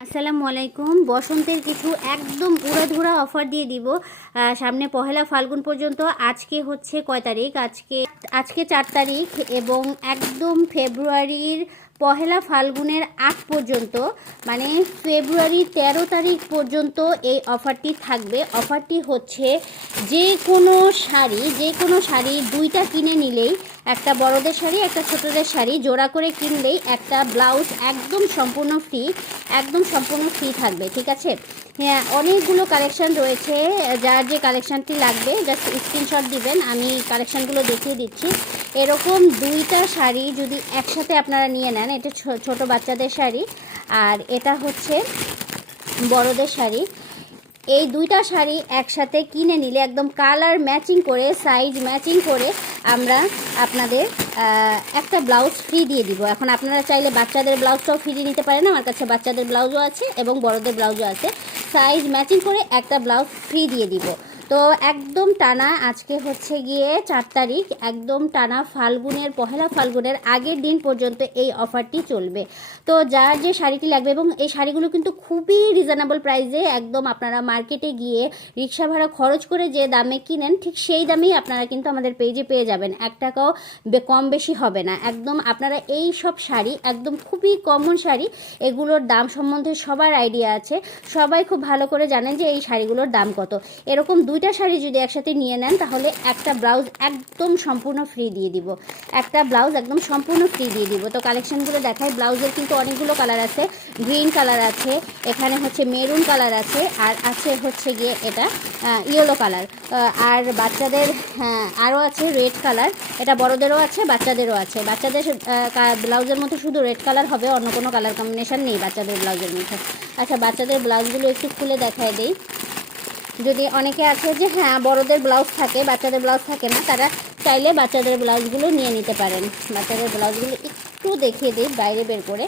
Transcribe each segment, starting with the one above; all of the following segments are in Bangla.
আসসালামু আলাইকুম। বসন্তের কিছু একদম উড়াধুরা অফার দিয়ে দিব সামনে পহেলা ফাল্গুন পর্যন্ত। আজকে হচ্ছে কয় তারিখ? আজকে 4 তারিখ এবং একদম ফেব্রুয়ারির পহেলা ফাল্গুনের আগ পর্যন্ত, মানে ফেব্রুয়ারি 13 তারিখ পর্যন্ত এই অফারটি থাকবে। অফারটি হচ্ছে যে কোনো শাড়ি দুইটা কিনে নিলেই, একটা বড়দের শাড়ি একটা ছোটদের শাড়ি জোড়া করে কিনলেই একটা ব্লাউজ একদম সম্পূর্ণ ফ্রি থাকবে। ঠিক আছে? হ্যাঁ, অনেকগুলো কালেকশন রয়েছে। যার যে কালেকশানটি লাগবে জাস্ট স্ক্রিনশট দিবেন, আমি কালেকশানগুলো দেখিয়ে দিচ্ছি। এরকম দুইটা শাড়ি যদি একসাথে আপনারা নিয়ে নেন, এটা ছোট বাচ্চাদের শাড়ি আর এটা হচ্ছে বড়দের শাড়ি, এই দুইটা শাড়ি একসাথে কিনে নিলে একদম কালার ম্যাচিং করে, সাইজ ম্যাচিং করে আমরা আপনাদের একটা ব্লাউজ ফ্রি দিয়ে দিব। এখন আপনারা চাইলে বাচ্চাদের ব্লাউজটাও ফ্রি নিতে পারেন, আমার কাছে বাচ্চাদের ব্লাউজও আছে এবং বড়দের ব্লাউজও আছে। সাইজ ম্যাচিং করে একটা ব্লাউজ ফ্রি দিয়ে দিব। তো একদম টানা আজকে হচ্ছে গিয়ে 4 তারিখ, একদম টানা পহেলা ফাল্গুনের আগের দিন পর্যন্ত এই অফারটি চলবে। তো যার যে শাড়িটি লাগবে, এবং এই শাড়িগুলো কিন্তু খুবই রিজনেবল প্রাইসে, একদম আপনারা মার্কেটে গিয়ে রিক্সা ভাড়া খরচ করে যে দামে কিনেন ঠিক সেই দামেই আপনারা কিন্তু আমাদের পেজে পেয়ে যাবেন। 1 টাকাও কম বেশি হবে না। একদম আপনারা এই সব শাড়ি একদম খুবই কমন শাড়ি, এগুলোর দাম সম্বন্ধে সবার আইডিয়া আছে, সবাই খুব ভালো করে জানেন যে এই শাড়িগুলোর দাম কত। এরকম দুইটা শাড়ি যদি একসাথে নিয়ে নেন তাহলে একটা ব্লাউজ একদম সম্পূর্ণ ফ্রি দিয়ে দিব। তো কালেকশনগুলো দেখাই। ব্লাউজের কিন্তু অনেকগুলো কালার আছে, গ্রিন কালার আছে, এখানে হচ্ছে মেরুন কালার আছে, আর আছে হচ্ছে গিয়ে এটা ইয়েলো কালার, আর বাচ্চাদের আরও আছে রেড কালার। এটা বড়দেরও আছে বাচ্চাদেরও আছে। বাচ্চাদের ব্লাউজের মধ্যে শুধু রেড কালার হবে, অন্য কোনো কালার কম্বিনেশন নেই বাচ্চাদের ব্লাউজের মধ্যে। আচ্ছা, বাচ্চাদের ব্লাউজগুলো একটু খুলে দেখায় দিই। যদি অনেকে আছে যে হ্যাঁ বড়দের ব্লাউজ থাকে বাচ্চাদের ব্লাউজ থাকে না, তারা চাইলে বাচ্চাদের ব্লাউজগুলো নিয়ে নিতে পারেন। বাচ্চাদের ব্লাউজগুলো একটু দেখিয়ে দিই বাইরে বের করে।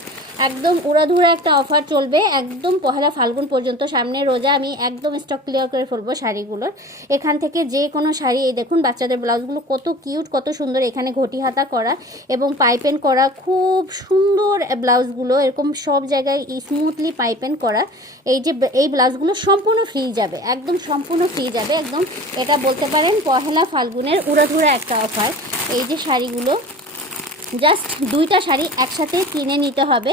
একদম উড়াধুরা একটা অফার চলবে একদম পহেলা ফাল্গুন পর্যন্ত। সামনে রোজা, আমি একদম স্টক ক্লিয়ার করে ফেলবো শাড়িগুলোর। এখান থেকে যে কোনো শাড়ি, এই দেখুন বাচ্চাদের ব্লাউজগুলো কত কিউট, কত সুন্দর, এখানে ঘটি হাতা করা এবং পাইপেন করা, খুব সুন্দর ব্লাউজগুলো, এরকম সব জায়গায় স্মুথলি পাইপেন করা। এই ব্লাউজগুলো সম্পূর্ণ ফ্রি যাবে, একদম সম্পূর্ণ ফ্রি যাবে। একদম এটা বলতে পারেন পহেলা ফাল্গুনের উড়াধুরা একটা অফার। এই যে শাড়িগুলো, জাস্ট দুইটা শাড়ি একসাথে কিনে নিতে হবে।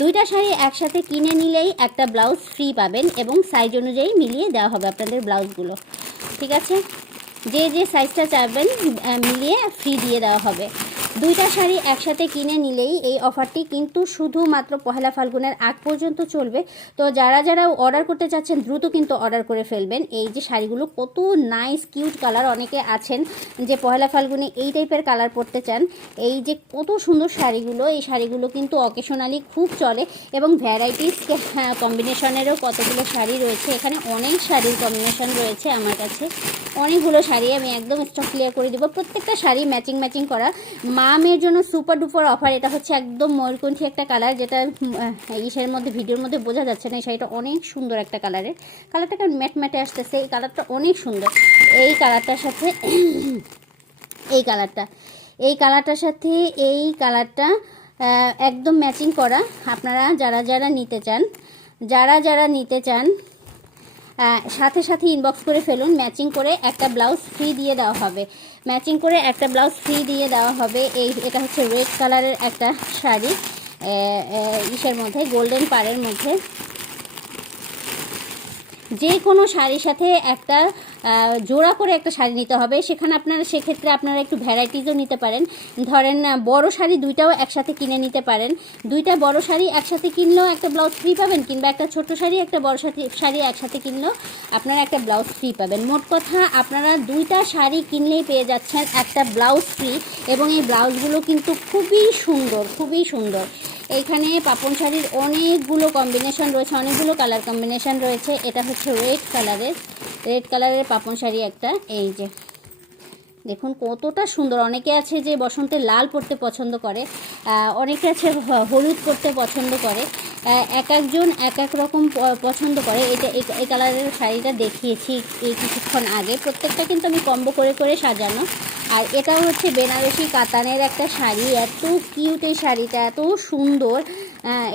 দুইটা শাড়ি একসাথে কিনে নিলেই একটা ব্লাউজ ফ্রি পাবেন এবং সাইজ অনুযায়ী মিলিয়ে দেওয়া হবে আপনাদের ব্লাউজগুলো। ঠিক আছে? যে যে সাইজটা চাইবেন মিলিয়ে ফ্রি দিয়ে দেওয়া হবে। দুইটা শাড়ি একসাথে কিনে নিলেই এই অফারটি কিন্তু শুধুমাত্র পহেলা ফাল্গুনের আগ পর্যন্ত চলবে। তো যারা অর্ডার করতে চাচ্ছেন দ্রুত কিন্তু অর্ডার করে ফেলবেন। এই যে শাড়িগুলো কত নাইস কিউট কালার, অনেকে আছেন যে পহেলা ফাল্গুনে এই টাইপের কালার পরতে চান। এই যে কত সুন্দর শাড়িগুলো, এই শাড়িগুলো কিন্তু অকেশনালি খুব চলে এবং ভ্যারাইটিস কম্বিনেশনেরও কতগুলো শাড়ি রয়েছে। এখানে অনেক শাড়ির কম্বিনেশন রয়েছে আমার কাছে, অনেকগুলো শাড়ি আমি একদম স্টক ক্লিয়ার করে দিব। প্রত্যেকটা শাড়ি ম্যাচিং করা। মামের জন্য সুপার ডুপার অফার। এটা হচ্ছে একদম ময়ূরকণ্ঠী একটা কালার, যেটা ইসের মধ্যে ভিডিওর মধ্যে বোঝা যাচ্ছে না। এই শাড়িটা অনেক সুন্দর একটা কালারের, কালারটা কেমন ম্যাটে আসতেছে, এই কালারটা অনেক সুন্দর। এই কালারটার সাথে এই কালারটা একদম ম্যাচিং করা। আপনারা যারা নিতে চান সাথে সাথে ইনবক্স করে ফেলুন। ম্যাচিং করে একটা ব্লাউজ ফ্রি দিয়ে দেওয়া হবে। এটা হচ্ছে রেড কালারের একটা শাড়ি, ইসের মধ্যে গোল্ডেন পাড়ের মধ্যে। যে কোনো শাড়ির সাথে একটা জোড়া করে একটা শাড়ি নিতে হবে। সেক্ষেত্রে আপনারা একটু ভ্যারাইটিসও নিতে পারেন। ধরেন বড় শাড়ি দুইটাও একসাথে কিনে নিতে পারেন। দুইটা বড় শাড়ি একসাথে কিনলেও একটা ব্লাউজ ফ্রি পাবেন, কিংবা একটা ছোট শাড়ি একটা বড় শাড়ি একসাথে কিনলেও আপনারা একটা ব্লাউজ ফ্রি পাবেন। মোট কথা আপনারা দুইটা শাড়ি কিনলেই পেয়ে যাচ্ছেন একটা ব্লাউজ ফ্রি, এবং এই ব্লাউজগুলো কিন্তু খুবই সুন্দর। এইখানে পাপন শাড়ির অনেকগুলো কম্বিনেশন রয়েছে, অনেকগুলো কালার কম্বিনেশন রয়েছে। এটা হচ্ছে রেড কালারের পাপন শাড়ি একটা। এই যে দেখুন কতটা সুন্দর। অনেকে আছে যে বসন্তে লাল পরতে পছন্দ করে, অনেকে আছে হলুদ পরতে পছন্দ করে, এক একজন এক এক রকম পছন্দ করে। এই কালারের শাড়িটা দেখিয়েছি এই কিছুক্ষণ আগে, প্রত্যেকটা কিন্তু আমি কম্বো করে সাজানো। আর এটাও হচ্ছে বেনারসি কাতানের একটা শাড়ি, এত কিউট এই শাড়িটা, এত সুন্দর।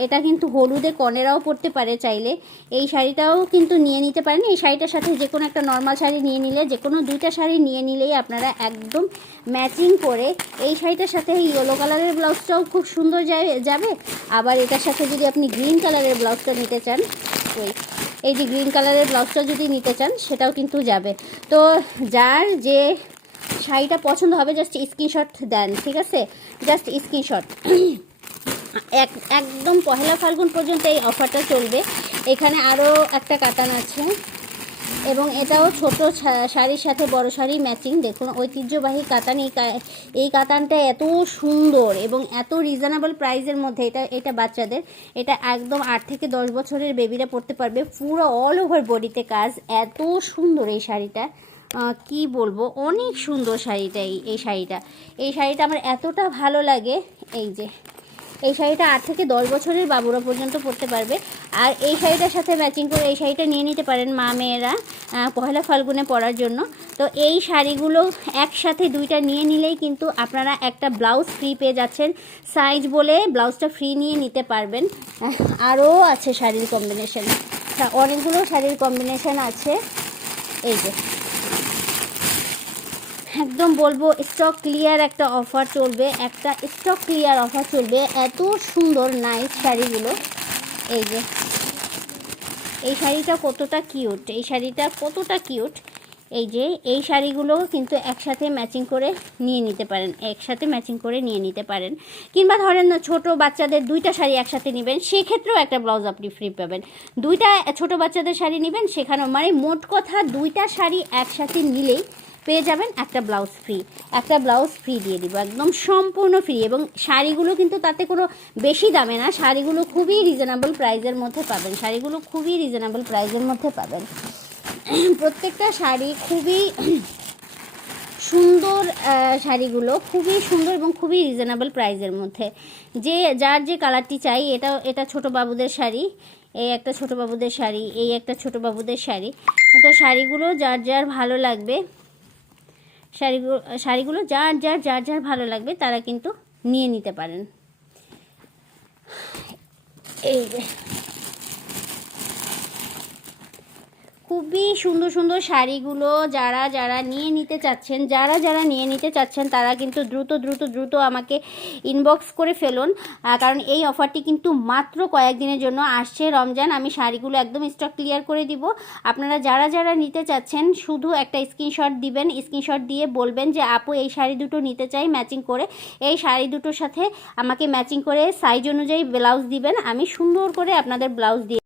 এটা কিন্তু হলুদে কনেরাও পরতে পারে চাইলে। এই শাড়িটাও কিন্তু নিয়ে নিতে পারেন। এই শাড়িটার সাথে যে কোনো একটা নর্মাল শাড়ি নিয়ে নিলে, যে কোনো দুইটা শাড়ি নিয়ে নিলেই আপনারা একদম ম্যাচিং করে, এই শাড়িটার সাথে এই ইয়েলো কালারের ব্লাউজটাও খুব সুন্দর যাবে। আবার এটার সাথে যদি আপনি গ্রিন কালারের ব্লাউজটা নিতে চান, এই যে গ্রিন কালারের ব্লাউজটা যদি নিতে চান সেটাও কিন্তু যাবে। তো যার যে শাড়িটা পছন্দ হবে জাস্ট স্ক্রিনশট দেন, ঠিক আছে? Just screenshot. একদম পহেলা ফাল্গুন পর্যন্ত এই অফারটা চলবে। এখানে আরও একটা কাতান আছে এবং এটাও ছোট শাড়ির সাথে বড় শাড়ি ম্যাচিং। দেখুন ঐতিহ্যবাহী কাতান। এই কাতানটা এত সুন্দর এবং এত রিজনেবল প্রাইসের মধ্যে। এটা বাচ্চাদের, এটা একদম 8 থেকে 10 বছরের বেবিরা পরতে পারবে। পুরো অল ওভার বডিতে কাজ, এত সুন্দর এই শাড়িটা, কি বলবো, অনেক সুন্দর শাড়িটা। এই শাড়িটা আমার এতটা ভালো লাগে। এই শাড়িটা 8 থেকে 10 বছরের বাবুরা পর্যন্ত পরতে পারবে। আর এই শাড়িটার সাথে ম্যাচিং করে এই শাড়িটা নিয়ে নিতে পারেন মা মেয়েরা পহেলা ফাল্গুনে পরার জন্য। তো এই শাড়িগুলো একসাথে দুইটা নিয়ে নিলেই কিন্তু আপনারা একটা ব্লাউজ ফ্রি পেয়ে যাচ্ছেন। সাইজ বলে ব্লাউজটা ফ্রি নিয়ে নিতে পারবেন। আরও আছে শাড়ির কম্বিনেশন, অনেকগুলো শাড়ির কম্বিনেশন আছে। এই যে একদম বলবো স্টক ক্লিয়ার একটা অফার চলবে, এত সুন্দর নাইস শাড়িগুলো। এই যে এই শাড়িটা কতটা কিউট, এই শাড়িগুলো কিন্তু একসাথে ম্যাচিং করে নিয়ে নিতে পারেন, কিংবা ধরেন না ছোট বাচ্চাদের দুইটা শাড়ি একসাথে নেবেন, সেক্ষেত্রেও একটা ব্লাউজ আপনি ফ্রি পাবেন। দুইটা ছোট বাচ্চাদের শাড়ি নেবেন, সেখানেও মানে মোট কথা দুইটা শাড়ি একসাথে নিলেই পেয়ে যাবেন একটা ব্লাউজ ফ্রি দিয়ে দিব, একদম সম্পূর্ণ ফ্রি। এবং শাড়িগুলো কিন্তু তাতে কোনো বেশি দামে না, শাড়িগুলো খুবই রিজনেবল প্রাইসের মধ্যে পাবেন। প্রত্যেকটা শাড়ি খুবই সুন্দর, শাড়িগুলো খুবই সুন্দর এবং খুবই রিজনেবল প্রাইসের মধ্যে। যার যে কালারটি চাই, এটা ছোট বাবুদের শাড়ি, এই একটা ছোট বাবুদের শাড়ি, এই একটা ছোট বাবুদের শাড়ি। তো শাড়িগুলো যার ভালো লাগবে, শাড়িগুলো যার ভালো লাগবে তারা কিন্তু নিয়ে নিতে পারেন। এই যে খুবই সুন্দর সুন্দর শাড়িগুলো যারা নিয়ে নিতে চাচ্ছেন তারা কিন্তু দ্রুত আমাকে ইনবক্স করে ফেলুন, কারণ এই অফারটি কিন্তু মাত্র কয়েকদিনের জন্য আসছে। রমজান, আমি শাড়িগুলো একদম স্টক ক্লিয়ার করে দিব। আপনারা যারা নিতে চাচ্ছেন শুধু একটা স্ক্রিনশট দিবেন, স্ক্রিনশট দিয়ে বলবেন যে আপু এই শাড়ি দুটো নিতে চাই ম্যাচিং করে। এই শাড়ি দুটোর সাথে আমাকে ম্যাচিং করে সাইজ অনুযায়ী ব্লাউজ দিবেন, আমি সুন্দর করে আপনাদের ব্লাউজ দিয়ে